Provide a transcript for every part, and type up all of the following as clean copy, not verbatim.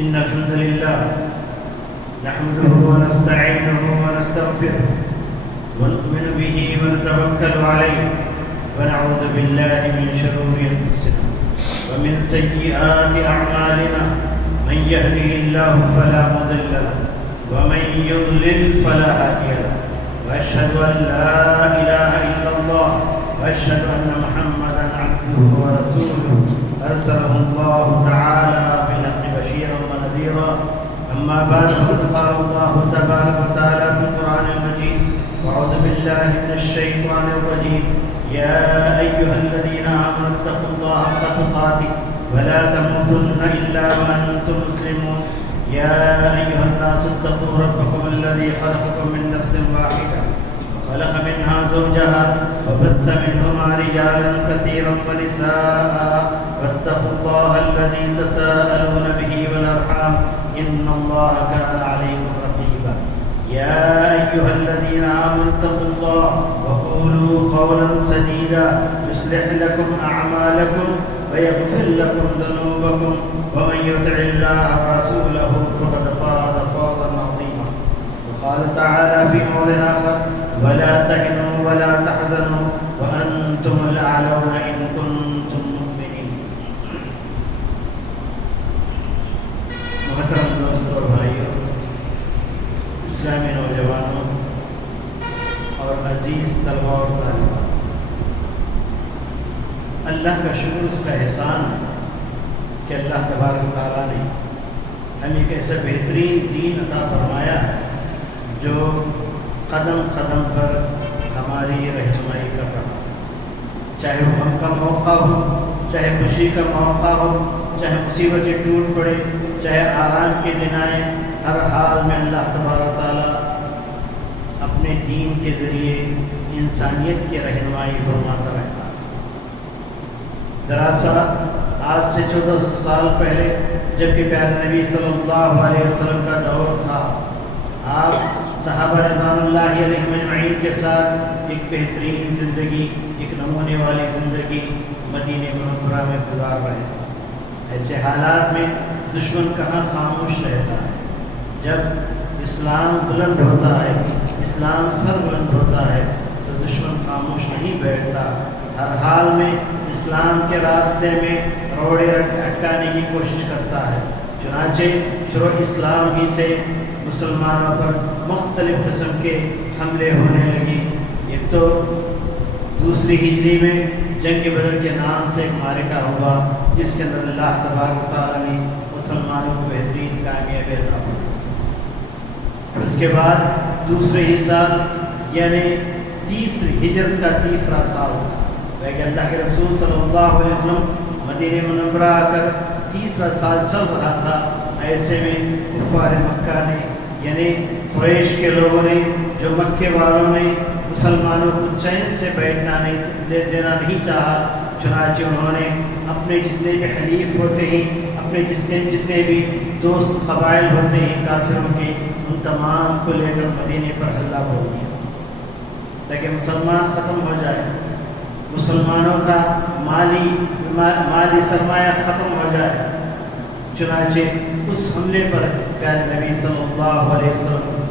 إن الحمد لله نحمده ونستعينه ونستغفره ونؤمن به ونتوكل عليه ونعوذ بالله من شرور أنفسنا ومن سيئات أعمالنا من يهده الله فلا مضل له ومن يضلل فلا هادي له وأشهد أن لا إله إلا الله وأشهد أن محمدا عبده ورسوله أرسله الله تعالى بالحق بشيرا ونذيرا أما بعد فقد قال الله تبارك وتعالى في القرآن المجيد وأعوذ بالله من الشيطان الرجيم يا أيها الذين آمنوا اتقوا الله حق تقاته ولا تموتن إلا وأنتم مسلمون يا أيها الناس اتقوا ربكم الذي خلقكم من نفس واحدة وخلق منها زوجها وبث منهما رجالا كثيرا ونساء واتقوا الله الذي تساءلون به والأرحام إن الله كان عليكم رقيبا يا أيها الذين آمنوا اتقوا الله وقولوا قولا سديدا يصلح لكم أعمالكم ويغفر لكم ذنوبكم ومن يطع الله ورسوله فقد فاز فوزا عظيما وقال تعالى في موضع آخر ولا تهنوا ولا تحزنوا وأنتم الأعلون إن كنتم مؤمنين. محترم دوستوں اور بھائیوں، اسلامی نوجوانوں اور عزیز طلباء اور طالبات، اللہ کا شکر، اس کا احسان کہ اللہ تبارک و تعالیٰ نے ہمیں ایک ایسا بہترین دین عطا فرمایا جو قدم قدم پر ہماری رہنمائی کر رہا ہے، چاہے وہ غم کا موقع ہو، چاہے خوشی کا موقع ہو، چاہے مصیبتیں ٹوٹ پڑے، چاہے آرام کے دن آئے، ہر حال میں اللہ تبارک و تعالیٰ اپنے دین کے ذریعے انسانیت کی رہنمائی فرماتا رہتا ہے۔ ذرا سا آج سے 1400 سال پہلے جب کہ پیارے نبی صلی اللہ علیہ وسلم کا دور تھا، آپ صحابہ رضوان اللہ علیہم اجمعین کے ساتھ ایک بہترین زندگی، ایک نمونے والی زندگی مدینہ منورہ میں گزار رہے تھے۔ ایسے حالات میں دشمن کہاں خاموش رہتا ہے؟ جب اسلام بلند ہوتا ہے، اسلام سر بلند ہوتا ہے تو دشمن خاموش نہیں بیٹھتا، ہر حال میں اسلام کے راستے میں روڑے اٹکانے کی کوشش کرتا ہے۔ چنانچہ شروع اسلام ہی سے مسلمانوں پر مختلف قسم کے حملے ہونے لگے۔ ایک تو دوسری ہجری میں جنگ بدر کے نام سے ایک معرکہ ہوا جس کے اندر اللہ تبارک و تعالیٰ نے مسلمانوں کو بہترین کامیابی عطا فرمائی۔ اس کے بعد دوسرے ہی سال یعنی تیسری ہجرت کا تیسرا سال تھا کہ اللہ کے رسول صلی اللہ علیہ وسلم مدینہ منورہ آ کر تیسرا سال چل رہا تھا۔ ایسے میں کفار مکہ نے یعنی قریش کے لوگوں نے، جو مکے والوں نے مسلمانوں کو چین سے بیٹھنا نہیں دینا نہیں چاہا، چنانچہ انہوں نے اپنے جتنے بھی حلیف ہوتے ہیں، اپنے جتنے بھی دوست قبائل ہوتے ہیں کافروں کے، ان تمام کو لے کر مدینے پر حملہ بول دیا تاکہ مسلمان ختم ہو جائے، مسلمانوں کا مالی سرمایہ ختم ہو جائے۔ چنانچہ اس حملے پر پیارے نبی صلی اللہ علیہ وسلم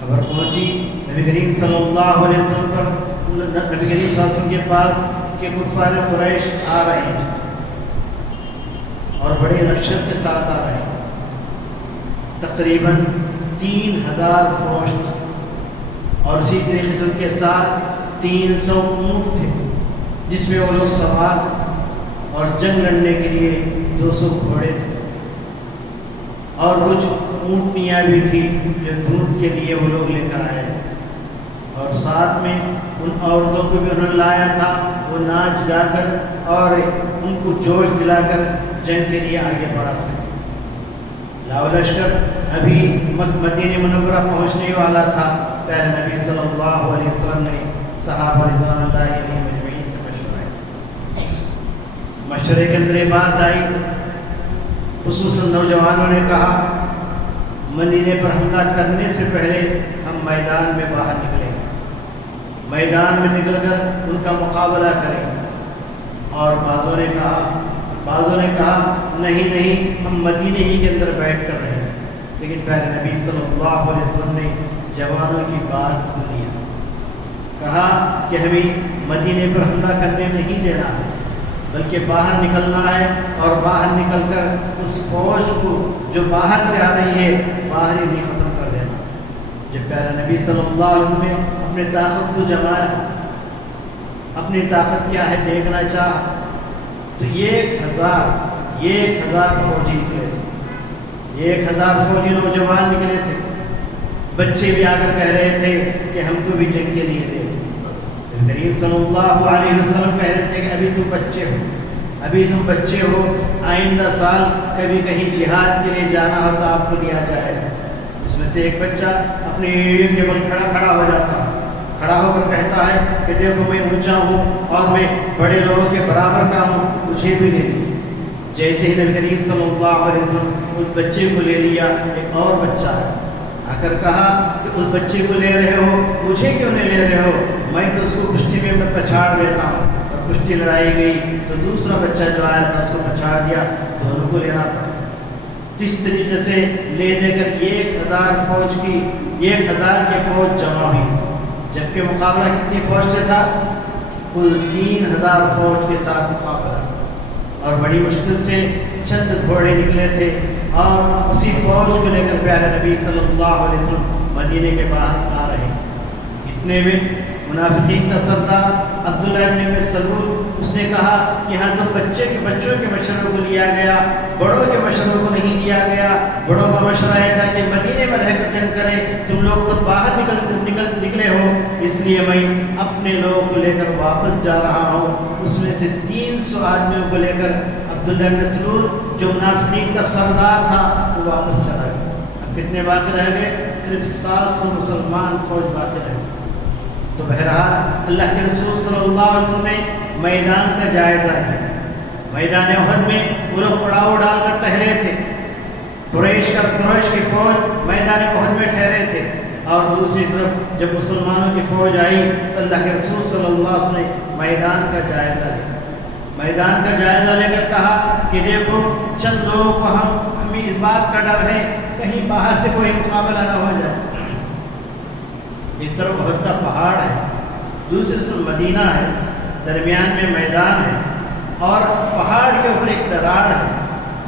خبر پہنچی، نبی کریم صلی اللہ علیہ وسلم پر، نبی کریم صلی اللہ علیہ وسلم کے پاس کہ کفار قریش آ رہے ہیں اور بڑے لشکر کے ساتھ آ رہے ہیں، تقریباً 3000 فوج تھی اور اسی طریقے سے ان کے ساتھ 300 اونٹ تھے جس میں وہ لوگ سوار تھے، اور جنگ لڑنے کے لیے 200 گھوڑے تھے، اور کچھ اونٹنیاں بھی تھی جو دودھ کے لیے وہ لوگ لے کر آئے تھے، اور ساتھ میں ان عورتوں کو بھی انہوں نے لایا تھا، وہ ناچ گا کر اور ان کو جوش دلا کر جنگ کے لیے آگے بڑھا سکے۔ لاؤ لشکر ابھی مدینہ منورہ پہنچنے والا تھا، پیارے نبی صلی اللہ علیہ وسلم نے صحابہ رضوان اللہ علیہم اجمعین سے مشورے کے اندر یہ بات آئی، خصوصاً نوجوانوں نے کہا مدینے پر حملہ کرنے سے پہلے ہم میدان میں باہر نکلیں گے، میدان میں نکل کر ان کا مقابلہ کریں گے، اور بعضوں نے کہا نہیں نہیں ہم مدینے ہی کے اندر بیٹھ کر رہیں گے، لیکن پیارے نبی صلی اللہ علیہ وسلم نے جوانوں کی بات کو لیا، کہا کہ ہمیں مدینے پر حملہ کرنے نہیں دینا ہے، بلکہ باہر نکلنا ہے اور باہر نکل کر اس فوج کو جو باہر سے آ رہی ہے باہر ہی ختم کر دینا۔ جب پیارے نبی صلی اللہ علیہ وسلم نے اپنے طاقت کو جمایا، اپنی طاقت کیا ہے دیکھنا چاہا، تو 1000 فوجی نکلے تھے، 1000 فوجی نوجوان نکلے تھے، بچے بھی آ کر کہہ رہے تھے کہ ہم کو بھی جنگ کے لیے دے۔ کریم صلی اللہ علیہ وسلم کہہ رہے تھے کہ ابھی تم بچے ہو، آئندہ سال کبھی کہیں جہاد کے لیے جانا ہو تو آپ کو لیا جائے گا۔ اس میں سے ایک بچہ اپنے ایڑیوں کے بل کھڑا ہو جاتا ہے، کھڑا ہو کر کہتا ہے کہ دیکھو میں اونچا ہوں اور میں بڑے لوگوں کے برابر کا ہوں، مجھے بھی لے لیجیے۔ جیسے ہی نبی کریم صلی اللہ علیہ وسلم اس بچے کو لے لیا، ایک اور بچہ ہے آ کر کہا کہ اس بچے کو لے رہے ہو، مجھے کیوں نہیں لے رہے ہو، میں تو اس کو کشتی میں پچھاڑ دیتا ہوں۔ اور کشتی لڑائی گئی تو دوسرا بچہ جو آیا تھا اس کو پچھاڑ دیا، دونوں کو لینا پڑا۔ اس طریقے سے لے دے کر 1000 کی فوج جمع ہوئی تھی، جبکہ مقابلہ کتنی فوج سے تھا؟ کل 3000 فوج کے ساتھ مقابلہ، اور بڑی مشکل سے چند گھوڑے نکلے تھے، اور اسی فوج کو لے کر پیارے نبی صلی اللہ علیہ وسلم مدینے کے باہر آ رہے ہیں۔ اتنے میں منافقین کا سردار عبداللہ ابن ابی سلول اس نے کہا کہ یہاں تو بچوں کے مشوروں کو لیا گیا، بڑوں کے مشوروں کو نہیں لیا گیا۔ بڑوں کا مشورہ یہ تھا کہ مدینے میں رہ کر جنگ کریں، تم لوگ تو باہر نکلے ہو، اس لیے میں اپنے لوگوں کو لے کر واپس جا رہا ہوں۔ اس میں سے 300 آدمیوں کو لے کر عبداللہ ابن سلول جو منافقین کا سردار تھا وہ واپس چلا گیا۔ اب کتنے باقی رہ گئے؟ صرف 700 مسلمان فوج باقی رہ گئے۔ تو بہرحال اللہ کے رسول صلی اللہ علیہ وسلم نے میدان کا جائزہ لیا۔ میدان احد میں وہ لوگ پڑاؤ ڈال کر ٹھہرے تھے، قریش کی فوج میدان احد میں ٹھہرے تھے، اور دوسری طرف جب مسلمانوں کی فوج آئی تو اللہ کے رسول صلی اللہ علیہ وسلم نے میدان کا جائزہ لیا۔ میدان کا جائزہ لے کر کہا کہ دیکھو چند لوگوں کو ہمیں اس بات کا ڈر ہے کہیں باہر سے کوئی مقابلہ نہ ہو جائے۔ اس طرف احد کا پہاڑ ہے، دوسری طرف مدینہ ہے، درمیان میں میدان ہے، اور پہاڑ کے اوپر ایک دراڑ ہے۔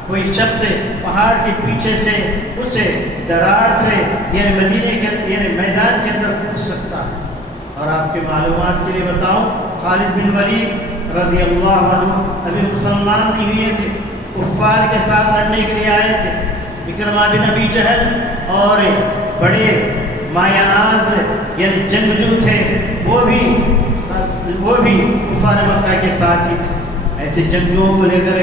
کوئی شخص پہاڑ کے پیچھے سے اسے دراڑ سے یعنی میدان کے اندر گھس سکتا ہے۔ اور آپ کے معلومات کے لیے بتاؤں، خالد بن ولید رضی اللہ عنہ ابھی مسلمان نہیں ہوئے تھے، کفار کے ساتھ لڑنے کے لیے آئے تھے۔ اکرمہ بن ابی جہل اور بڑے مایاناز یعنی جنگجو تھے، وہ بھی کفار مکہ کے ساتھ ہی تھے۔ ایسے جنگجوؤں کو لے کر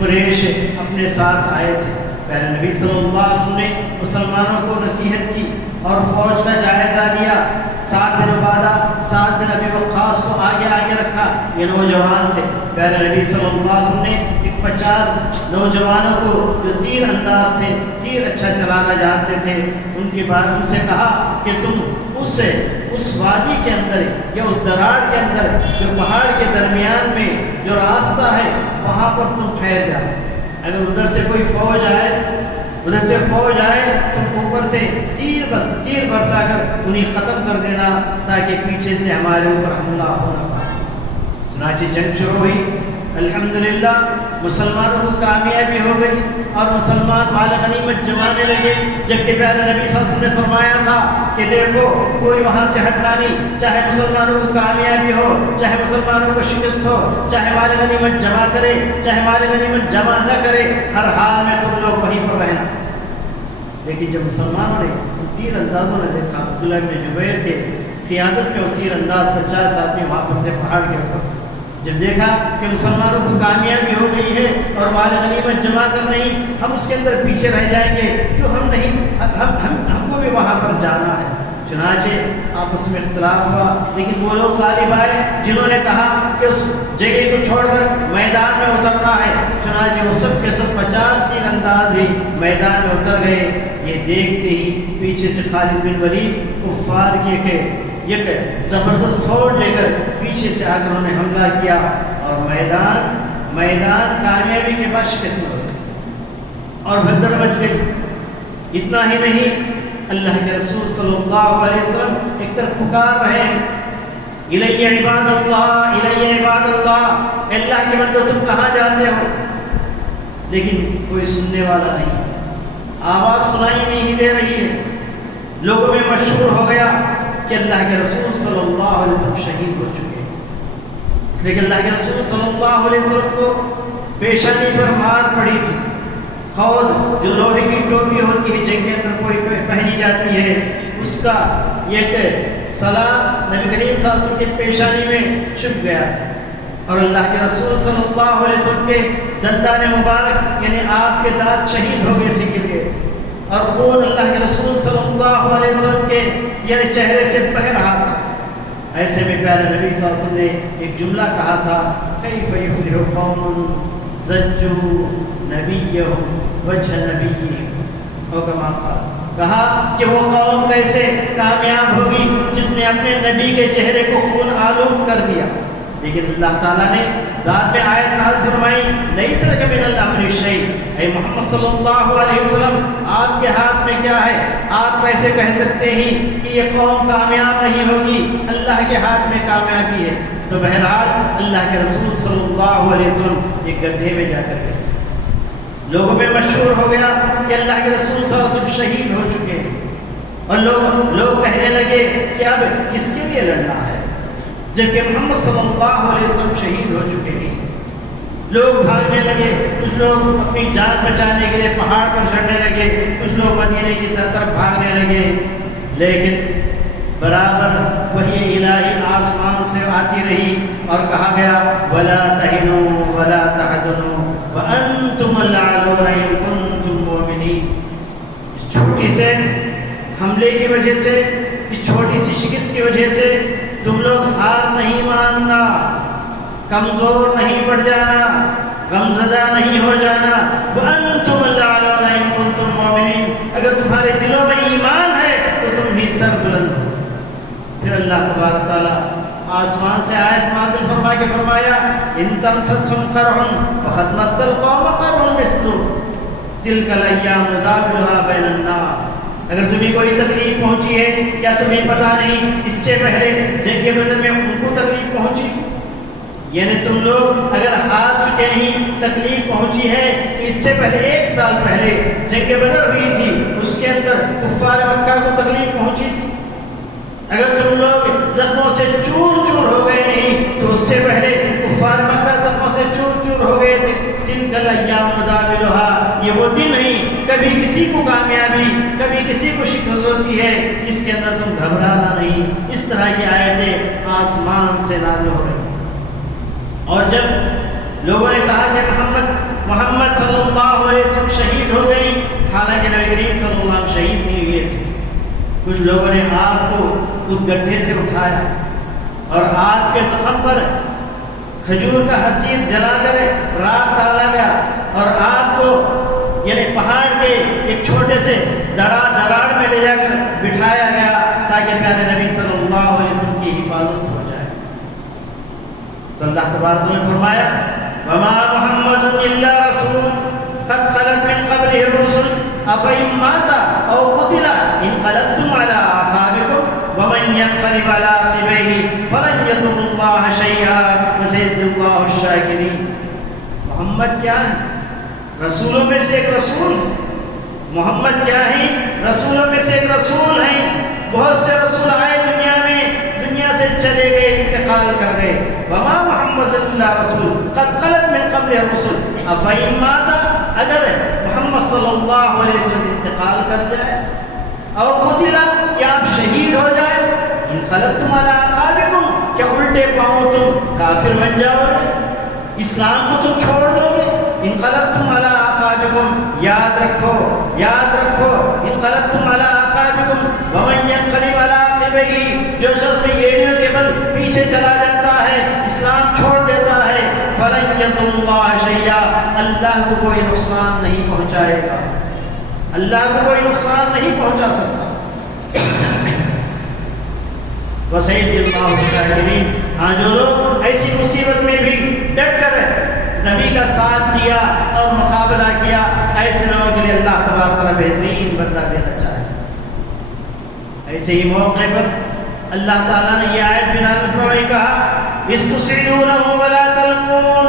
قریش اپنے ساتھ آئے تھے۔ پیارے نبی صلی اللہ علیہ وسلم نے مسلمانوں کو نصیحت کی اور فوج کا جائزہ لیا۔ سعد بن عبادہ، سعد بن ابی وقاص کو آگے رکھا، یہ نوجوان تھے۔ پیارے نبی صلی اللہ علیہ وسلم نے 50 نوجوانوں کو جو تیر انداز تھے، تیر اچھا چلانا جانتے تھے، ان کے بعد ان سے کہا کہ تم اس وادی کے اندر یا اس دراڑ کے اندر جو پہاڑ کے درمیان میں جو راستہ ہے وہاں پر تم ٹھہر جاؤ۔ اگر ادھر سے کوئی فوج آئے تم اوپر سے تیر برسا کر انہیں ختم کر دینا تاکہ پیچھے سے ہمارے اوپر حملہ ہو نہ پائے۔ چنانچہ جنگ شروع ہوئی، الحمدللہ مسلمانوں کو کامیابی ہو گئی اور مسلمان مال غنیمت جمانے لگے، جبکہ پیارے نبی صلی اللہ علیہ وسلم نے فرمایا تھا کہ دیکھو کوئی وہاں سے ہٹنا نہیں، چاہے مسلمانوں کو کامیابی ہو، چاہے مسلمانوں کو شکست ہو، چاہے مال غنیمت جمع کرے، چاہے مال غنیمت جمع نہ کرے، ہر حال میں تم لوگ وہیں پر رہنا۔ لیکن جب مسلمانوں نے تیر اندازوں نے دیکھا، عبداللہ بن جبیر کے قیادت میں وہ تیر انداز 50 آدمی وہاں پر تھے پہاڑ کے اوپر، جب دیکھا کہ مسلمانوں کو کامیابی ہو گئی ہے اور مال غنیمت جمع کر رہی، ہم اس کے اندر پیچھے رہ جائیں گے، جو ہم کو بھی وہاں پر جانا ہے۔ چنانچہ آپس میں اختلاف ہوا، لیکن وہ لوگ غالب آئے جنہوں نے کہا کہ اس جگہ کو چھوڑ کر میدان میں اترنا ہے۔ چنانچہ وہ سب کے سب 50 تیر انداز ہی میدان میں اتر گئے۔ یہ دیکھتے ہی پیچھے سے خالد بن ولید کفار کی ایک زبردست فوج لے کر پیچھے سے آ کر انہوں نے حملہ کیا، اور میدان کامیابی کے بعد شکست میں ہو گیا۔ اور بھگدڑ مچ گئی۔ اتنا ہی نہیں، اللہ کے رسول صلی اللہ علیہ وسلم ایک طرف پکار رہے ہیں، الی عباد اللہ، الی عباد اللہ، اللہ کے بندو تم کہاں جاتے ہو؟ لیکن کوئی سننے والا نہیں، آواز سنائی نہیں دے رہی ہے۔ لوگوں میں مشہور ہو گیا کہ اللہ کے رسول صلی اللہ علیہ وسلم شہید ہو چکے ہیں، اس لیے کہ اللہ کے رسول صلی اللہ علیہ وسلم کو پیشانی پر مار پڑی تھی۔ خود جو لوہے کی ٹوپی ہوتی ہے جنگ کے اندر کوئی پہنی جاتی ہے، اس کا ایک سلام نبی کریم صلی اللہ علیہ وسلم کے پیشانی میں چھپ گیا تھا، اور اللہ کے رسول صلی اللہ علیہ وسلم کے دندان مبارک یعنی آپ کے دانت شہید ہو گئے تھے، گر گئے تھے، اور خون اللہ کے رسول صلی اللہ علیہ وسلم کے یعنی چہرے سے بہہ رہا تھا۔ ایسے میں پیارے نبی صلی اللہ علیہ وسلم نے ایک جملہ کہا تھا، کیف یفلح قوم زجوا نبیہم وجہ نبیہم، اور کہا کہ وہ قوم کیسے کامیاب ہوگی جس نے اپنے نبی کے چہرے کو خون آلود کر دیا۔ لیکن اللہ تعالیٰ نے بعد میں آیت نازل فرمائی، لیس لک من الامر شیء، اے محمد صلی اللہ علیہ وسلم آپ کے ہاتھ میں کیا ہے؟ آپ کیسے کہہ سکتے ہیں کہ یہ قوم کامیاب نہیں ہوگی؟ اللہ کے ہاتھ میں کامیابی ہے۔ تو بہرحال اللہ کے رسول صلی اللہ علیہ وسلم ایک گڈھے میں جا کر گئے، لوگوں میں مشہور ہو گیا کہ اللہ کے رسول صلی اللہ علیہ وسلم شہید ہو چکے ہیں، اور لوگ کہنے لگے کہ اب کس کے لیے لڑنا ہے جبکہ محمد صلی اللہ علیہ وسلم شہید ہو چکے ہیں۔ لوگ بھاگنے لگے، کچھ لوگ اپنی جان بچانے کے لیے پہاڑ پر لڑنے لگے، کچھ لوگ مدینے کی طرف بھاگنے لگے، لیکن برابر وحی الہی آسمان سے آتی رہی اور کہا گیا وَلَا تَهِنُوا وَلَا تَحْزَنُوا وَأَنْتُمُ الْأَعْلَوْنَ إِن كُنتُم مُّؤْمِنِينَ۔ اس چھوٹی سے حملے کی وجہ سے، اس چھوٹی سی شکست کی وجہ سے تم لوگ ہار نہیں ماننا، کمزور نہیں پڑ جانا، غمزدہ نہیں ہو جانا۔ وَأَنْتُمُ الْأَعْلَوْنَ إِن كُنتُم مُّؤْمِنِينَ، اگر تمہارے دلوں میں ایمان ہے تو تم بھی سر بلند ہو۔ پھر اللہ تبارک تعالیٰ آسمان سے آیت نازل فرما کے فرمایا، ان تمسسهم قرح فقد مس القوم قرح مثله تلك الايام نداولها بین الناس۔ اگر تمہیں کوئی تکلیف پہنچی ہے، کیا تمہیں پتہ نہیں اس سے پہلے جنگ بدر میں ان کو تکلیف پہنچی تھی؟ یعنی تم لوگ اگر ہار چکے ہیں، تکلیف پہنچی ہے، تو اس سے پہلے 1 سال پہلے جنگ بدر ہوئی تھی، اس کے اندر کفار مکہ کو تکلیف پہنچی تھی۔ اگر تم لوگ زخموں سے چور چور ہو گئے ہیں تو اس سے پہلے کفار مکہ زخموں سے چور چور ہو گئے تھے۔ تلک الايام نداولها، یہ وہ دن نہیں، کبھی کسی کو کامیابی کبھی کسی کو شکست ہوتی ہے، اس کے اندر تم گھبرانا نہیں۔ اس طرح کی آیتیں آسمان سے نازل ہو رہی تھیں، اور جب لوگوں نے کہا کہ محمد صلی اللہ علیہ وسلم شہید ہو گئے، حالانکہ نبی کریم صلی اللہ علیہ وسلم شہید نہیں ہوئے تھے، کچھ لوگوں نے آپ کو اس گڈھے سے اٹھایا اور آپ کے زخم پر کھجور کا حصیر جلا کر راکھ ڈالا گیا، اور آپ کو یعنی پہاڑ کے ایک چھوٹے سے دراڑ میں لے جا کر بٹھایا گیا تاکہ پیارے نبی صلی اللہ علیہ وسلم کی حفاظت ہو جائے۔ تو اللہ تبارک نے فرمایا وما محمد الا رسول قد خلت من قبله الرسل افإن مات او قتل انقلبتم على اعقابكم ومن ينقلب على عقبيه فلن يضر الله شيئا وسيجزي الله الشاكرين۔ محمد کیا ہے؟ رسولوں میں سے ایک رسول ہے۔ محمد کیا ہے؟ رسولوں میں سے ایک رسول ہیں۔ بہت سے رسول آئے دنیا میں، دنیا سے چلے گئے، انتقال کر گئے۔ وما محمد الا رسول قد خلت من قبله الرسل افإن مات، اگر محمد صلی اللہ علیہ وسلم انتقال کر جائے، اور قتل یا آپ شہید ہو جائے، انقلبتم علی اعقابکم، کیا الٹے پاؤں تم کافر بن جاؤ گے، اسلام کو تم چھوڑ دو گے؟ انقلبتم علی اعقابکم، یاد رکھو انقلبتم علی اعقابکم ومن ينقلب علی عقبیہ، جو شخص ایڑیوں کے بل پیچھے چلا جاتا ہے، اسلام چھوڑ دیتا ہے، فلن یضر اللہ شیئا، اللہ کو کوئی نقصان نہیں پہنچائے گا، اللہ کو کوئی نقصان نہیں پہنچا سکتا۔ وسيجزي الله الشاكرين، ہاں جو لوگ ایسی مصیبت میں بھی ڈٹ کر نبی کا ساتھ دیا اور مقابلہ کیا، ایسے لوگوں کے تبارک تعالیٰ بہترین بدلہ دینا چاہتے ہیں۔ ایسے ہی موقع پر اللہ تعالیٰ نے یہ آیت بھی نازل فرمائی، کہا استصعدونہ ولا تلقون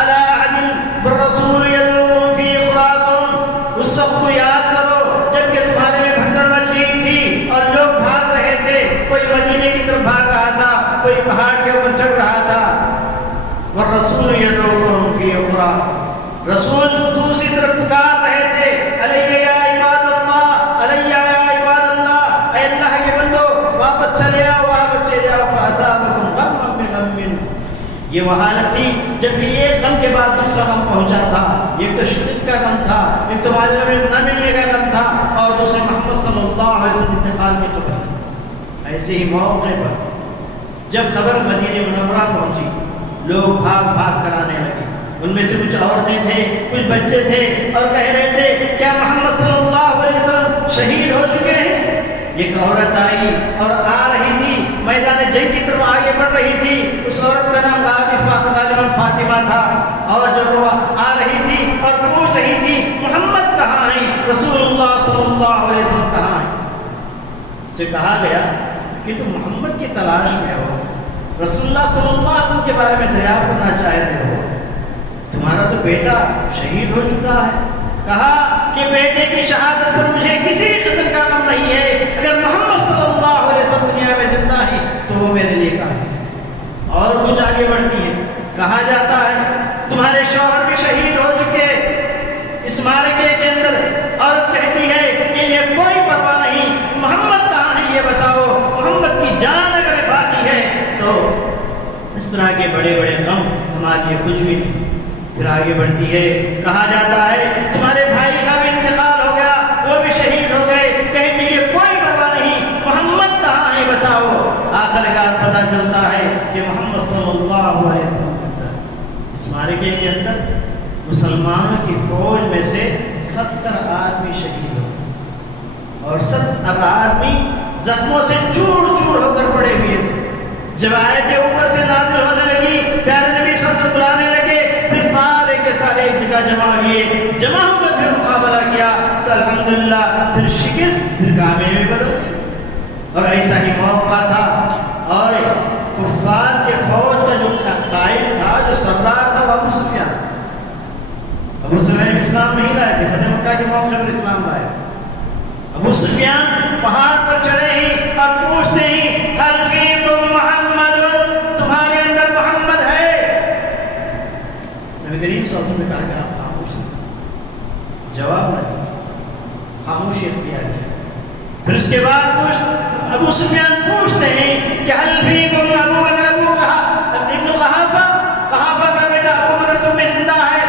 علی احد والرسول یدعوکم فی اخراکم۔ اس وقت کو یاد کرو جب کہ تمہارے میں بھگدڑ مچ گئی تھی اور لوگ بھاگ رہے تھے، کوئی مدینے کی طرف بھاگ رہا تھا، کوئی پہاڑ کے اوپر چڑھ رہا تھا۔ والرسول یدعوکم فی اخراکم، رسول دوسری طرف پکار رہے تھے، علیہ یا عباد اللہ، علیہ یا عباد اللہ، اے اللہ کے بندو واپس چلے آؤ، واپس چلے آؤ۔ فَأَصَابَكُمْ غَمًّا بِغَمٍّ، یہ وہ حالت تھی جب بھی ایک غم کے بعد دوسرا غم پہنچا تھا۔ ایک تو شکست کا غم تھا، ایک تو والد نہ ملنے کا غم تھا، اور دوسرے محمد صلی اللہ علیہ وسلم انتقال کی خبر تھی۔ ایسے ہی موقع پر جب خبر مدینہ منورہ پہنچی، لوگ بھاگ بھاگ کر آنے لگے۔ ان میں سے کچھ عورتیں تھے، کچھ بچے تھے، اور کہہ رہے تھے کیا محمد صلی اللہ علیہ وسلم شہید ہو چکے ہیں؟ ایک عورت آئی اور آ رہی تھی، میدان جنگ کی طرف آگے بڑھ رہی تھی۔ اس عورت کا نام غالباً فاطمہ تھا، اور جب وہ آ رہی تھی اور پوچھ رہی تھی محمد کہاں ہیں، رسول اللہ صلی اللہ علیہ وسلم کہاں ہیں؟ اس سے کہا گیا کہ تم محمد کی تلاش میں ہو، رسول اللہ صلی اللہ علیہ وسلم کے بارے میں دریافت کرنا چاہتے ہو، تمہارا تو بیٹا شہید ہو چکا ہے۔ کہا کہ بیٹے کی شہادت پر مجھے کسی قسم کا غم نہیں ہے، اگر محمد صلی اللہ علیہ وسلم دنیا میں زندہ ہے تو وہ میرے لیے کافی ہے۔ اور کچھ آگے بڑھتی ہے، کہا جاتا ہے تمہارے شوہر بھی شہید ہو چکے اس معرکے کے اندر۔ عورت کہتی ہے کہ یہ کوئی پرواہ نہیں، محمد کہاں ہے یہ بتاؤ، محمد کی جان اگر باقی ہے تو اس طرح کے بڑے بڑے غم ہمارے لیے کچھ بھی نہیں۔ پھر آگے بڑھتی ہے، کہا جاتا ہے تمہارے بھائی کا بھی انتقال ہو گیا، وہ بھی شہید ہو گئے، کہتی ہے کوئی پرواہ نہیں، محمد کہاں ہے بتاؤ۔ آخرکار پتہ چلتا ہے کہ محمد صلی اللہ علیہ وسلم اس معرکے کے اندر مسلمانوں کی فوج میں سے 70 آدمی شہید ہو گئے، اور 70 آدمی زخموں سے چور چور ہو کر پڑے ہوئے تھے۔ جب آیتیں اوپر سے نازل ہونے لگی، پیارے نبی صلی اللہ علیہ وسلم بلانے لگے، پھر سارے کے سارے ایک جگہ جمع ہوئے، جمع ہو کر پھر مقابلہ کیا تو الحمدللہ پھر شکست پھر کامیابی بدل گئی۔ اور ایسا ہی موقع تھا، اور کفار کے فوج کا جو قائد تھا، جو سردار تھا، وہ ابو سفیان۔ ابو سفیان اسلام نہیں لائے تھے، فتح مکہ کے موقع پر اسلام لائے۔ ابو سفیان پہاڑ پر چڑھے ہی اور پوچھتے ہی هل فیکم محمد، تمہارے اندر محمد ہے؟ نبی کریم صلی اللہ علیہ وسلم نے کہا کہ آپ خاموش ہیں، جواب نہ دیجیے، خاموشی اختیار کیا۔ پھر اس کے بعد ابو سفیان پوچھتے ہیں کہ هل فیکم ابو بکر، ابن قحافہ کا بیٹا ابو بکر تم میں زندہ ہے؟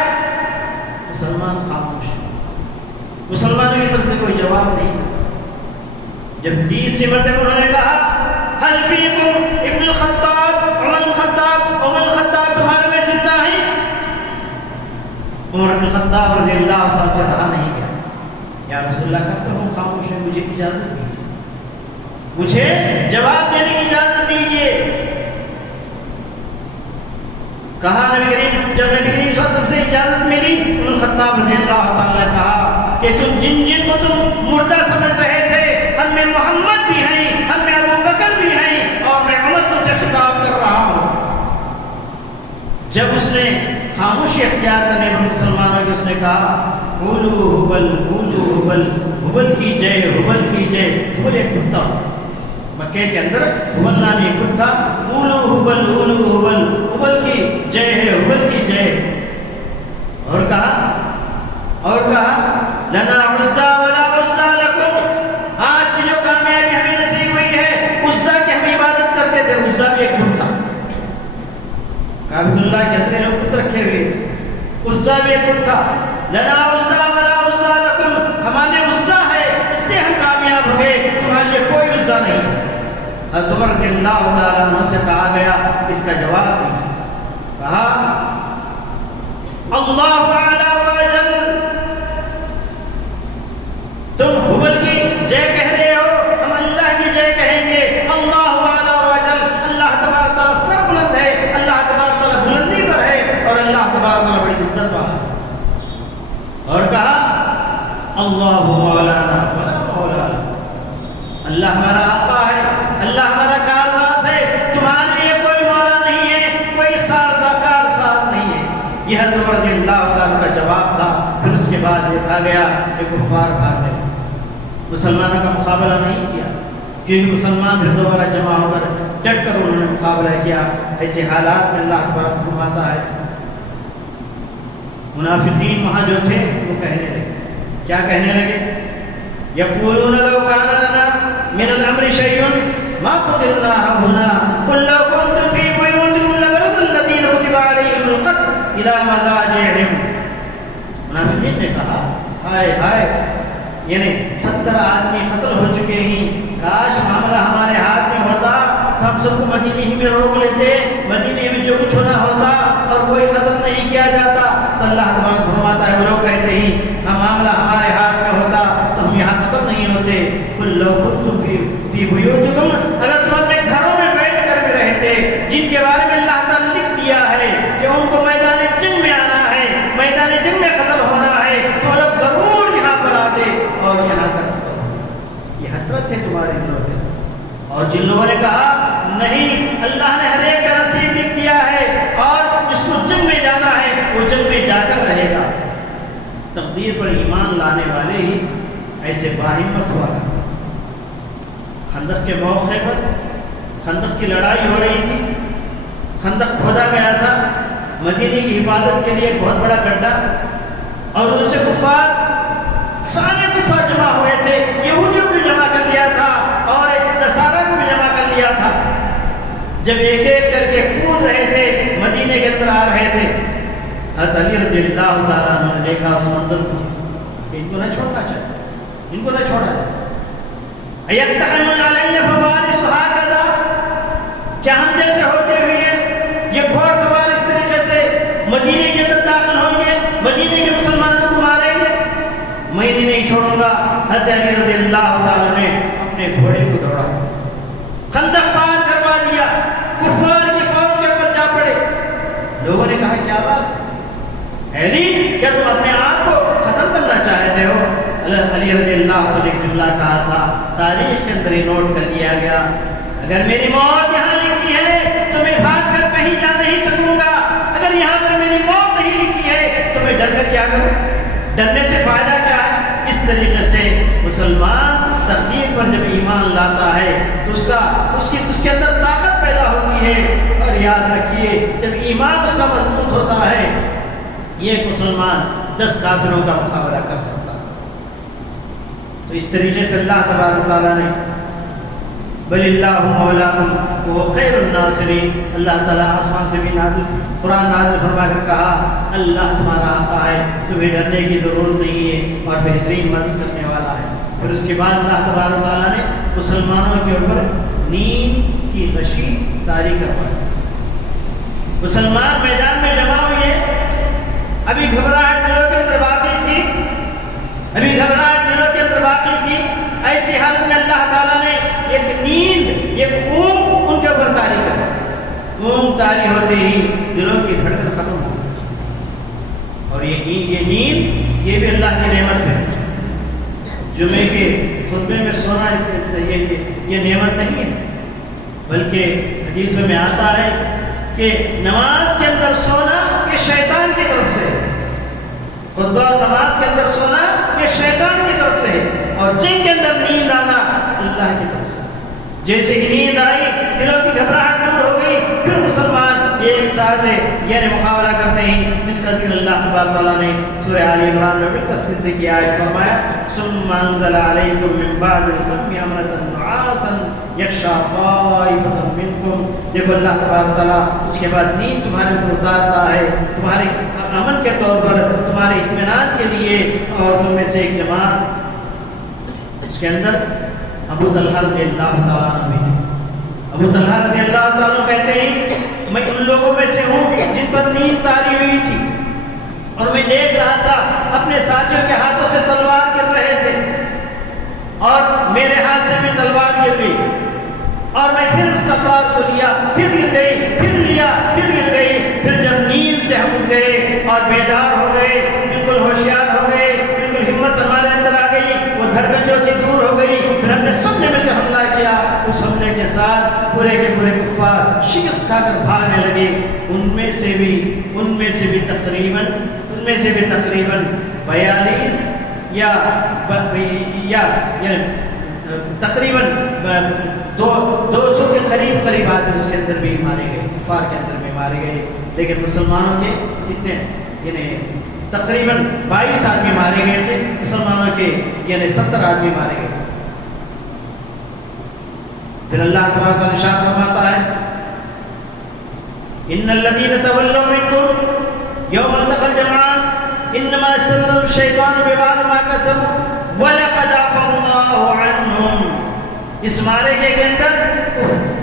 مسلمان خاموش، مسلمانوں کی طرف سے کوئی جواب نہیں۔ جب تیسری مرتبہ انہوں نے کہا هل فیکم ابن الخطاب، عمر الخطاب تمہارے میں زندہ ہیں؟ عمر بن الخطاب رضی اللہ عنہ سے رہا نہیں گیا، یا رسول اللہ کب تک ہم خاموش ہیں، مجھے اجازت دیجیے، مجھے جواب دینے کی اجازت دیجیے۔ کہا نبی کریم، جب نبی کریم صلی اللہ علیہ وسلم سے اجازت ملی، عمر الخطاب رضی اللہ تعالیٰ نے کہا کہ تم جن کو تم مردہ سمجھ رہے تھے، ہم میں محمد بھی ہیں، ہم میں ابو بکر بھی ہیں، اور میں عمر تم سے خطاب کر رہا ہوں۔ جب اس نے خاموشی اختیار کرنے پر مسلمانوں کے اس نے کہا قولوا ہبل، قولوا ہبل، ہبل کی جے، ہبل کی جے۔ ہبل ایک کتا ہوتا مکے کے اندر، ہبل نامی ایک کتا، قولوا ہبل، قولوا ہبل، ہبل کی جے ہے، ہبل کی جے۔ اور کہا لنا عزا ولا عزا لکم، آج کی جو کامیابی ہمیں نصیب ہوئی ہے، عزا کی ہم عبادت کرتے تھے، عزا بھی ایک بت تھا، کعبۃ اللہ کے اندر لوگ بت رکھے ہوئے تھے، عزا بھی ایک بت تھا۔ لنا عزا ولا عزا لکم، ہمارے عزا ہے اس لیے ہم کامیاب ہو گئے، تمہارے لیے کوئی عزا نہیں۔ حضرت عمر رضی اللہ تعالیٰ عنہ سے کہا گیا اس کا جواب دیجیے۔ کہا اللہ اعلیٰ و اجل، تم ہبل کی جے کہہ رہے ہو، ہم اللہ کی جے کہیں گے۔ اللہ اعلیٰ و اجل، اللہ تبارک تعالیٰ سر بلند ہے، اللہ تبارک تعالیٰ بلندی پر ہے، اور اللہ تبارک تعالیٰ بڑی عزت والا ہے۔ اور کہا اللہ مولانا ولا مولا، اللہ ہمارا آقا ہے، اللہ ہمارا کارساز ہے، تمہارے لیے کوئی مولا نہیں ہے، کوئی کارساز نہیں ہے۔ یہ حضرت رضی اللہ تعالیٰ کا جواب تھا۔ پھر اس کے بعد دیکھا گیا کہ کفار بھاگنے لگے، مسلمانوں کا مقابلہ نہیں کیا، کیونکہ مسلمان بھی دوبارہ جمع ہو کر ڈٹ کر انہوں نے مقابلہ کیا۔ ایسے حالات میں اللہ تبارک فرماتا ہے، منافقین وہاں جو تھے وہ کہنے لگے، کیا کہنے لگے؟ یقولون لو کان لنا من الامر شیء ما قتلنا هنا قل لو كنتم في بيوتكم لبرز الذين كتب عليهم القتل الى مضاجعهم۔ منافقین نے کہا ہائے ہائے، یعنی 70 آدمی قتل ہو چکے ہیں، کاش معاملہ ہمارے ہاتھ میں ہوتا تو ہم سب کو مدینے ہی میں روک لیتے، مدینے میں جو کچھ ہونا ہوتا اور کوئی قتل نہیں کیا جاتا۔ تو اللہ تبارک فرماتا ہے، وہ لوگ کہتے ہیں ہم معاملہ ہمارے ہاتھ میں ہوتا تو ہم یہاں قتل نہیں ہوتے۔ قل لو کنتم فی بیوتکم، اگر تم اپنے گھروں میں بیٹھ کر بھی رہتے، جن کے بارے میں اللہ تعالیٰ نے لکھ دیا ہے کہ ان کو میدان جنگ میں آنا ہے، میدان جنگ میں قتل ہونا ہے، تو وہ لوگ ضرور یہاں پر آتے اور یہاں پر قتل ہوتے۔ یہ حسرت ہے تمہارے دلوں کے۔ اور جن لوگوں نے کہا نہیں، اللہ نے ہر ایک کا نصیب لکھ دیا ہے اور جس کو جنگ میں جانا ہے وہ جنگ میں جا کر رہے گا۔ تقدیر پر ایمان لانے والے ہی ایسے باہمت ہوا کرتے۔ خندق کے موقع پر خندق کی لڑائی ہو رہی تھی، خندق کھودا گیا تھا مدینے کی حفاظت کے لیے، ایک بہت بڑا گڈھا، اور ادھر سے سارے کفار جمع ہوئے تھے، یہودیوں کو جمع کر لیا تھا اور نصارہ کو بھی جمع کر لیا تھا۔ جب ایک ایک کر کے کود رہے تھے، مدینے کے اندر آ رہے تھے، حضرت علی رضی اللہ تعالیٰ عنہ نے دیکھا اس منظر کو کہ ان کو نہ چھوڑنا چاہیے، ان کو نہ چھوڑا جائے۔ اَيَقْتَحِمُ عَلَيَّ فَوَارِسُ هَكَذَا، کیا ہم جیسے ہوتے ہوئے یہ گھوڑ سوار اس طریقے سے مدینے کے اندر داخل ہوں گے، مدینے کے مسلمانوں کو ماریں گے؟ میں نہیں چھوڑوں گا۔ حضرت علی رضی اللہ تعالیٰ نے اپنے گھوڑے کو دوڑا، خندق پار کروا دیا، کفار کی فوج کے اوپر جا پڑے۔ لوگوں نے کہا کیا بات ہے علی، کیا تم اپنے آپ کو ختم کرنا چاہتے ہو؟ علی رضی اللہ تعالیٰ نے ایک جملہ کہا تھا، تاریخ کے اندر ہی نوٹ کر لیا گیا، اگر میری موت یہاں لکھی ہے تو میں بھاگ کر کہیں جا نہیں سکوں گا، اگر یہاں پر میری موت نہیں لکھی ہے تو میں ڈر کر کیا کروں؟ ڈرنے سے فائدہ کیا ہے؟ اس طریقے سے مسلمان تقدیر پر جب ایمان لاتا ہے تو اس کے اندر طاقت پیدا ہوتی ہے۔ اور یاد رکھیے، جب ایمان اس کا مضبوط ہوتا ہے، یہ مسلمان 10 کافروں کا مقابلہ کر سکتا ہے۔ تو اس طریقے سے اللہ تبارک تعالیٰ نے بل اللہ مولاکم وہ خیر الناصرین، اللہ تعالیٰ آسمان سے بھی قرآن نازل فرما کر کہا اللہ تمہارا آقا ہے، تمہیں ڈرنے کی ضرورت نہیں ہے اور بہترین مدد کرنے والا ہے۔ پھر اس کے بعد اللہ تبارک تعالیٰ نے مسلمانوں کے اوپر نیند کی غشی طاری کروا دی۔ مسلمان میدان میں جمع ہوئے، ابھی گھبراہٹ دلوں کے اندر باقی تھی، ایسی حالت میں اللہ تعالیٰ نے ایک نیند، ایک اونگ ان کے اوپر طاری کر، اونگ طاری ہوتے ہی دلوں کی دھڑکن ختم ہو گئی۔ اور یہ نیند یہ بھی اللہ کی نعمت ہے۔ جمعے کے خطبے میں سونا یہ نعمت نہیں ہے، بلکہ حدیث میں آتا ہے کہ نماز کے اندر سونا یہ شیطان کی طرف سے ہے، خطبہ اور نماز کے اندر سونا یہ شیطان کی طرف سے ہے، اور جن کے اندر نیند آنا اللہ کی طرف سے۔ جیسے ہی نیند آئی، دلوں کی گھبراہٹ دور ہو گئی، پھر مسلمان ایک ساتھ یعنی مقابلہ کرتے ہیں، جس کا ذکر اللہ تبارک تعالیٰ نے سورہ آل عمران میں بھی تفصیل سے کیا ہے۔ فرمایا ثم انزل علیکم من بعد الغم امنۃ نعاسا یغشی طائفۃ منکم، دیکھو اللہ تبارک تعالیٰ اس کے بعد نیند تمہارے اوپر اتارتا ہے، تمہارے امن کے طور پر، تمہارے اطمینان کے لیے، اور تم میں سے ایک جماعت، اس کے اندر ابو طلحہ رضی اللہ تعالیٰ عنہ بھی تھے۔ ابو طلحہ رضی اللہ تعالیٰ عنہ کہتے ہیں میں ان لوگوں میں سے ہوں جن پر نیند طاری ہوئی تھی، اور میں دیکھ رہا تھا اپنے ساتھیوں کے ہاتھوں سے تلوار گر رہے تھے، اور میرے ہاتھ سے بھی تلوار گر گئی، اور میں پھر اس تلوار کو لیا، پھر گر گئی، پھر لیا، پھر گر گئی۔ پھر جب نیند سے ہم اٹھ گئے اور بیدار ہو گئے، بالکل ہوشیار ہو گئے، بالکل ہمت ہمارے اندر دھڑکن جو تھی دور ہو گئی، پھر ہم نے سب نے مل کر حملہ کیا۔ اس حملے کے ساتھ پورے کے پورے کفار شکست کھا کر بھاگنے لگے۔ ان میں سے بھی تقریباً 42 یا تقریباً 200 کے قریب آدمی اس کے اندر بھی مارے گئے، کفار کے اندر بھی مارے گئے۔ لیکن مسلمانوں کے کتنے، یعنی تقریباً 22 آدمی مارے گئے تھے، مسلمانوں کے یعنی 70 آدمی مارے گئے تھے۔ پھر اللہ تبارک و تعالیٰ ارشاد فرماتا ہے ان الذين تولوا منكم يوم التقى الجمعان انما استزلهم الشيطان ببعض ما كسبوا ولقد عفا الله عنهم۔ اس معرکے کے اندر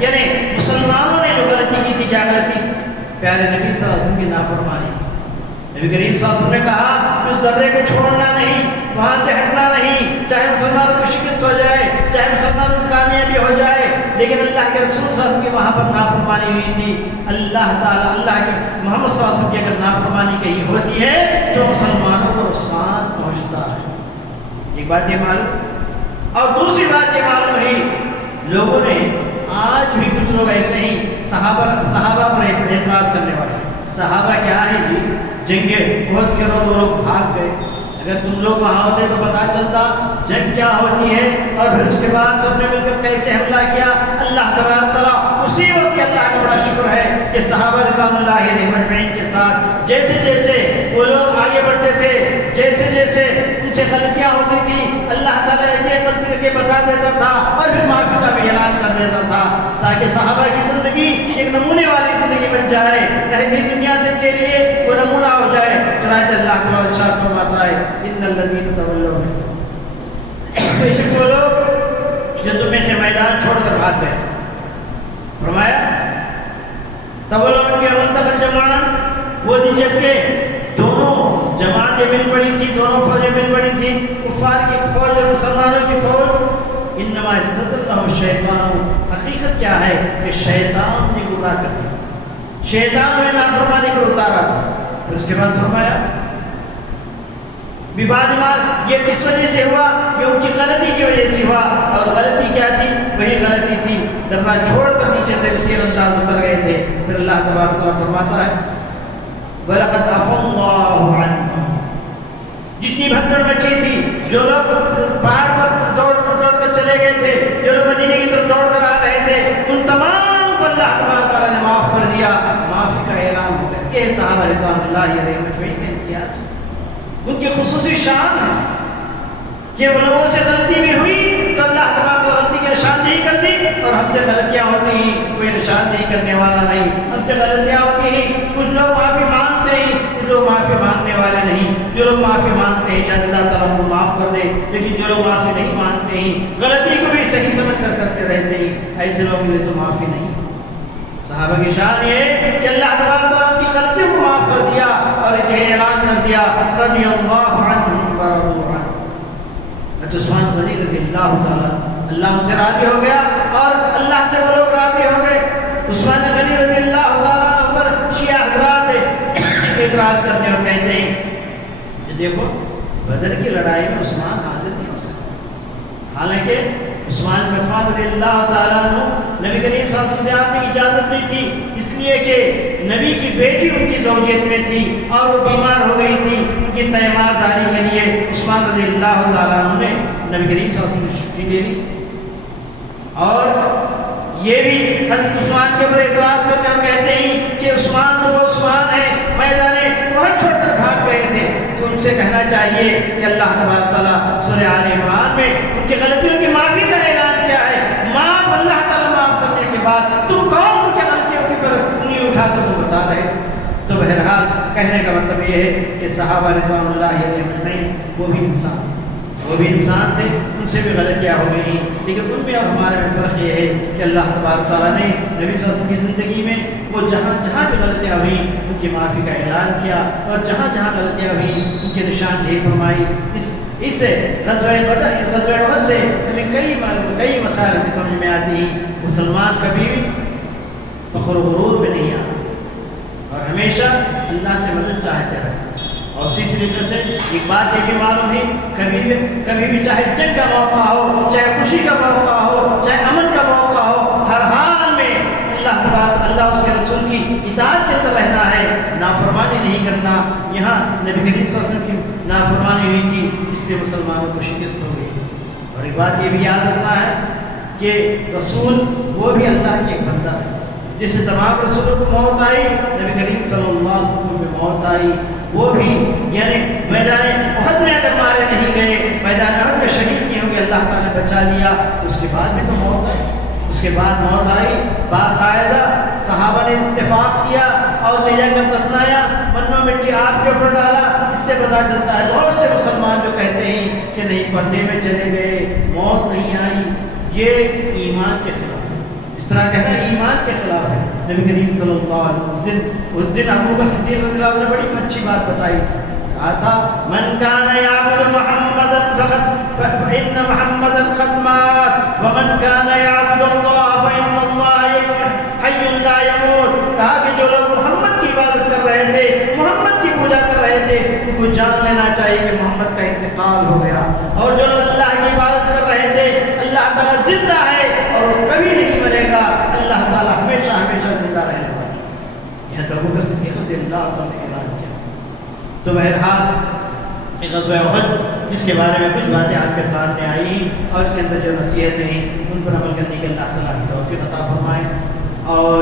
یعنی مسلمانوں نے جو غلطی کی تھی، کیا غلطی تھی؟ پیارے نبی صلی اللہ علیہ وسلم کی نافرمانی کی۔ نبی کریم صلی اللہ علیہ وسلم نے کہا اس درے کو چھوڑنا نہیں، وہاں سے ہٹنا نہیں، چاہے مسلمانوں کو شکست ہو جائے، چاہے مسلمانوں کو کامیابی ہو جائے۔ لیکن اللہ کے رسول صلی اللہ علیہ وسلم کی وہاں پر نافرمانی ہوئی تھی۔ اللہ تعالیٰ، اللہ کے محمد صلی اللہ علیہ وسلم کی اگر نافرمانی کہیں ہوتی ہے تو مسلمانوں کو نقصان پہنچتا ہے۔ ایک بات یہ معلوم، اور دوسری بات یہ معلوم ہے، لوگوں نے آج بھی کچھ لوگ ایسے ہی صحابہ پر اعتراض کرنے والے، صحابہ کیا ہے جی، جنگیں بہت کے روز وہ لوگ بھاگ گئے۔ اگر تم لوگ وہاں ہوتے تو پتا چلتا جنگ کیا ہوتی ہے، اور پھر اس کے بعد سب نے مل کر کیسے حملہ کیا۔ اللہ تبارک تعالیٰ اسی وقت اللہ کا بڑا شکر ہے کہ صحابہ رضوان اللہ علیہم اجمعین کے ساتھ جیسے جیسے وہ لوگ آگے بڑھتے تھے، جیسے جیسے ان سے غلطیاں ہوتی تھی، اللہ تعالیٰ یہ غلطی کر کے بتا دیتا تھا اور پھر معافی کا بھی اعلان کر دیتا تھا، تاکہ صحابہ کی زندگی ایک نمونے والی زندگی بن جائے، رہتی دنیا تک کے لیے وہ نمونہ ہو جائے۔ چنانچہ اللہ تعالیٰ ارشاد فرماتا ہے ان الذین تولوا منکم، بے شک وہ لوگ جو تم میں سے میدان چھوڑ کر بھاگ گئے تھے۔ فرمایا تولوا منکم یوم التقى الجمعان، وہ دن جب کہ دونوں جماعتیں مل پڑی تھی، دونوں فوجیں مل پڑی تھی، کفار کی فوج اور مسلمانوں کی فوج۔ انما استزلهم الشیطان، حقیقت کیا ہے کہ شیطان نے گمراہ کر دیا، شیطان نے نافرمانی پر اتارا تھا۔ پھر اس کے بعد فرمایا ببعض ما، یہ کس وجہ سے ہوا؟ یہ ان کی غلطی کی وجہ سے ہوا، اور غلطی کیا تھی؟ وہی غلطی تھی درہ چھوڑ کر نیچے تیر انداز اتر گئے تھے۔ پھر اللہ تبارک تعالیٰ فرماتا ہے وَلَقَدْ عَفَا اللَّهُ عَنْهُمْ، جتنی بھگدڑ مچی تھی، جو لوگ پہاڑ پر دوڑ کر چلے گئے تھے، جو لوگ مدینے کی طرف دوڑ کر آ رہے تھے، ان تمام کو اللہ تبارک تعالیٰ نے معاف کر دیا، معافی کا اعلان ہو گیا۔ یہ صحابہ رضوان اللہ علیہم اجمعین کا امتیاز ہے، ان کی خصوصی شان ہے کہ وہ لوگوں سے غلطی بھی ہوئی تو اللہ تبارک تعالیٰ غلطی کی نشاندہی کر دی، اور ہم سے غلطیاں ہوتی ہی کوئی نشاندہی کرنے والا نہیں۔ ہم سے غلطیاں ہوتی ہی کچھ لوگ معافی مانگتے ہی، کچھ لوگ معافی مانگنے والے نہیں۔ جو لوگ معافی مانگتے ہیں شاید اللہ تعالیٰ ان کو معاف کر دے، لیکن جو لوگ معافی نہیں مانگتے ہیں، غلطی کو بھی صحیح سمجھ کر کرتے رہتے ہیں، ایسے لوگوں کے لیے تو معافی نہیں۔ صحابہ کی شان یہ کہ اللہ تبارک تعالیٰ کی غلطیوں کو معاف کر دیا اور یہ اعلان کر دیا رضی اللہ عنہم ورضوا عنہ۔ عثمان غنی رضی اللہ تعالیٰ، اللہ ان سے راضی ہو گیا اور اللہ سے وہ لوگ راضی ہو گئے۔ عثمان غنی رضی اللہ تعالیٰ عنہ پر شیعہ حضرات اعتراض کرتے اور کہتے ہیں کہ دیکھو بدر کی لڑائی میں عثمان حاضر نہیں ہو سکتا، حالانکہ عثمان بن عفان رضی اللہ تعالیٰ عنہ نبی کریم صلی اللہ علیہ وسلم سے آپ نے اجازت لی تھی، اس لیے کہ نبی کی بیٹی ان کی زوجیت میں تھی اور وہ بیمار ہو گئی تھی، ان کی تیمار داری کے لیے عثمان رضی اللہ تعالیٰ عنہ نے نبی کریم صلی اللہ علیہ وسلم کی چھٹی لے لی تھی۔ اور یہ بھی حضرت عثمان کے اوپر اعتراض کرتے اور کہتے ہیں کہ عثمان تو وہ عثمان ہے میدان احد چھوڑ کر بھاگ گئے تھے، تو ان سے کہنا چاہیے کہ اللہ تبارک تعالیٰ سورہ آل عمران میں ان کی غلطیوں کی معافی کا اعلان کیا ہے۔ معاف اللہ تعالیٰ معاف کرنے کے بعد تم کون ہو کہ غلطیوں کے پر انگلی اٹھا کر تم بتا رہے ہو؟ تو بہرحال کہنے کا مطلب یہ ہے کہ صحابہ رضوان اللہ علیہم اجمعین وہ بھی انسان تھے، ان سے بھی غلطیاں ہو گئی، لیکن ان میں اور ہمارے میں فرق یہ ہے کہ اللہ تبارک تعالیٰ نے نبی صلی اللہ علیہ وسلم کی زندگی میں وہ جہاں جہاں بھی غلطیاں ہوئیں ان کی معافی کا اعلان کیا، اور جہاں جہاں غلطیاں ہوئیں ان کی نشاندہی فرمائی۔ اس غزوہ بدر، اس غزوہ احد سے ہمیں کئی مسائل کی سمجھ میں آتی ہیں۔ مسلمان کبھی بھی فخر و غرور میں نہیں آنا اور ہمیشہ اللہ سے مدد چاہتے رہنا، اور اسی طریقے سے ایک بات یہ بھی معلوم ہے، کبھی بھی چاہے جنگ کا موقع ہو، چاہے خوشی کا موقع ہو، چاہے امن کا موقع ہو، ہر حال میں اللہ اس کے رسول کی اطاعت کے اندر رہنا ہے، نافرمانی نہیں کرنا۔ یہاں نبی کریم صلی اللہ علیہ وسلم کی نافرمانی ہوئی تھی، اس لیے مسلمانوں کو شکست ہو گئی۔ اور ایک بات یہ بھی یاد رکھنا ہے کہ رسول وہ بھی اللہ کے ایک بندہ تھے، جیسے تمام رسولوں کو موت آئی، نبی کریم صلی اللہ علیہ وسلم کو موت آئی، وہ بھی یعنی میدان احد میں اگر مارے نہیں گئے، میدان احد میں شہید نہیں ہو گئے، اللہ تعالیٰ نے بچا لیا، تو اس کے بعد بھی تو موت آئی۔ اس کے بعد موت آئی، باقاعدہ صحابہ نے اتفاق کیا اور لے جا کر دفنایا، من و مٹی آپ کے اوپر ڈالا۔ اس سے پتہ چلتا ہے بہت سے مسلمان جو کہتے ہیں کہ نہیں پردے میں چلے گئے، موت نہیں آئی، یہ ایمان کے خلاف ہے۔ اس طرح کہنا ایمان کے خلاف ہے۔ نبی کریم صلی اللہ علیہ وسلم اس دن ابو بکر صدیق رضی اللہ عنہ نے بڑی اچھی بات بتائی تھی، کہا تھا من کان یعبد محمدا فإن محمدا قد مات ومن کان یعبد اللہ فإن اللہ حی لا یموت۔ کہا کہ جو لوگ محمد کی عبادت کر رہے تھے، محمد کی پوجا کر رہے تھے، ان کو جان لینا چاہیے کہ محمد کا انتقال ہو گیا، اور جو لوگ اللہ کی عبادت کر رہے تھے، اللہ تعالیٰ زندہ ہے اور وہ کبھی نہیں مرے گا، اللہ تعالیٰ ہمیشہ ہمیشہ زندہ رہنے والا ہے۔ یہ تو ابو بکر صدیق رضی اللہ تعالیٰ نے اعلان کیا۔ تو بہرحال غزوہ احد جس کے بارے میں کچھ باتیں آپ کے سامنے آئی اور اس کے اندر جو نصیحتیں ہیں ان پر عمل کرنے کے اللہ تعالیٰ کی توفیق عطا فرمائے، اور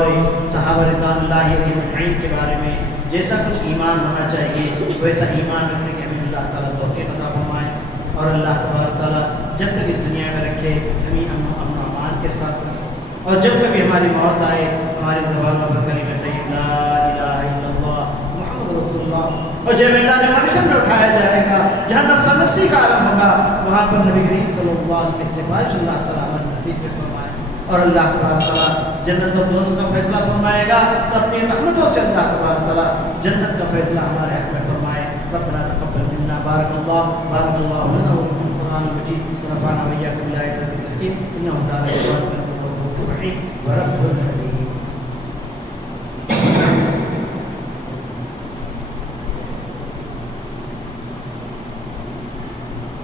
صحابہ رضوان اللہ علیہم اجمعین کے بارے میں جیسا کچھ ایمان ہونا چاہیے ویسا ایمان رکھنے کے ہمیں اللہ تعالیٰ توفیق عطا فرمائے، اور اللہ تبارک تعالیٰ جب تک اس دنیا میں رکھے ہمیں امن و امان کے ساتھ رکھے، اور جب کبھی ہماری موت آئے ہماری زبانوں پر کلمہ طیب لا الہ الا اللہ محمد رسول اللہ، اور جب میدان محشر میں اٹھایا جائے گا جہاں نفس نفسی کا عالم ہوگا، وہاں پر نبی کریم صلی اللہ علیہ وسلم کی سفارش اللہ تعالیٰ عمل نصیب میں فرمائے، اور اللہ تبارک تعالیٰ جنت اور دوزخ کا فیصلہ فرمائے گا تو اپنی رحمتوں سے اللہ تبارک تعالیٰ جنت کا فیصلہ ہمارے حق میں فرمائے۔ ربنا تقبل منا بارک اللہ لنا ولکم فی القرآن المجید ونفعنا وإياكم بالآيات والذکر الحکیم انہ تعالیٰ غفور رحیم ورب الحلیم۔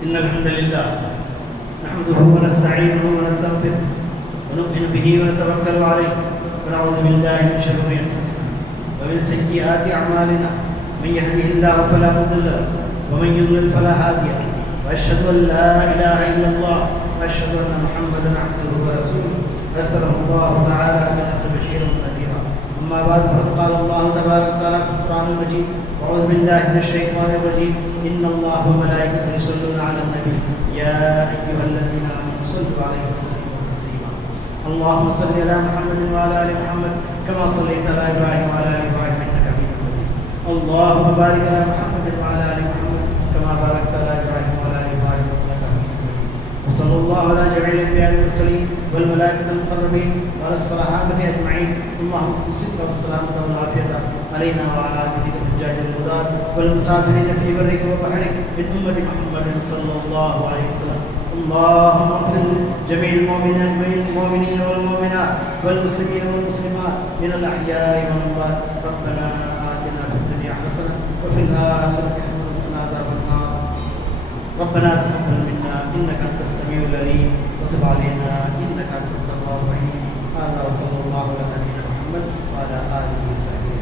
إن الحمد لله نحمده ونستعينه ونستغفره ونؤمن به ونتوكل عليه ونعوذ بالله من شرور أنفسنا ومن سيئات أعمالنا، من يهده الله فلا مضل له ومن يضلل فلا هادي له، وأشهد أن لا إله إلا الله وأشهد أن محمدا عبده ورسوله أرسله الله تعالى بالحق بشيرا ونذيرا، أما بعد فقد قال الله تبارك وتعالى في القرآن المجيد أعوذ بالله من الشيطان الرجيم إن الله وملائكته يصلون على النبي يا أيها الذين آمنوا صلوا عليه وسلموا تسليما، اللهم صل على محمد وعلى آل محمد كما صليت على إبراهيم وعلى آل إبراهيم إنك حميد مجيد، اللهم بارك على محمد وعلى آل محمد كما باركت على إبراهيم وعلى آل إبراهيم إنك حميد مجيد، وصلى الله على جميع الأنبياء والمرسلين والملائكة المقربين وعلى الصحابة أجمعين، اللهم بالصدق والسلامة والعافية علينا وعلى نبيك الحجاج الهداة والمسافرين في برك وبحرك من أمة محمد صلى الله عليه وسلم، اللهم اغفر لجميع المؤمنين والمؤمنات والمسلمين والمسلمات من الأحياء والأموات، ربنا آتنا في الدنيا حسنة وفي الآخرة حسنة وقنا عذاب النار، ربنا تقبل منا إنك أنت السميع العليم وتب علينا إنك أنت التواب الرحيم، هذا وصلى الله على نبينا محمد وعلى آله وصحبه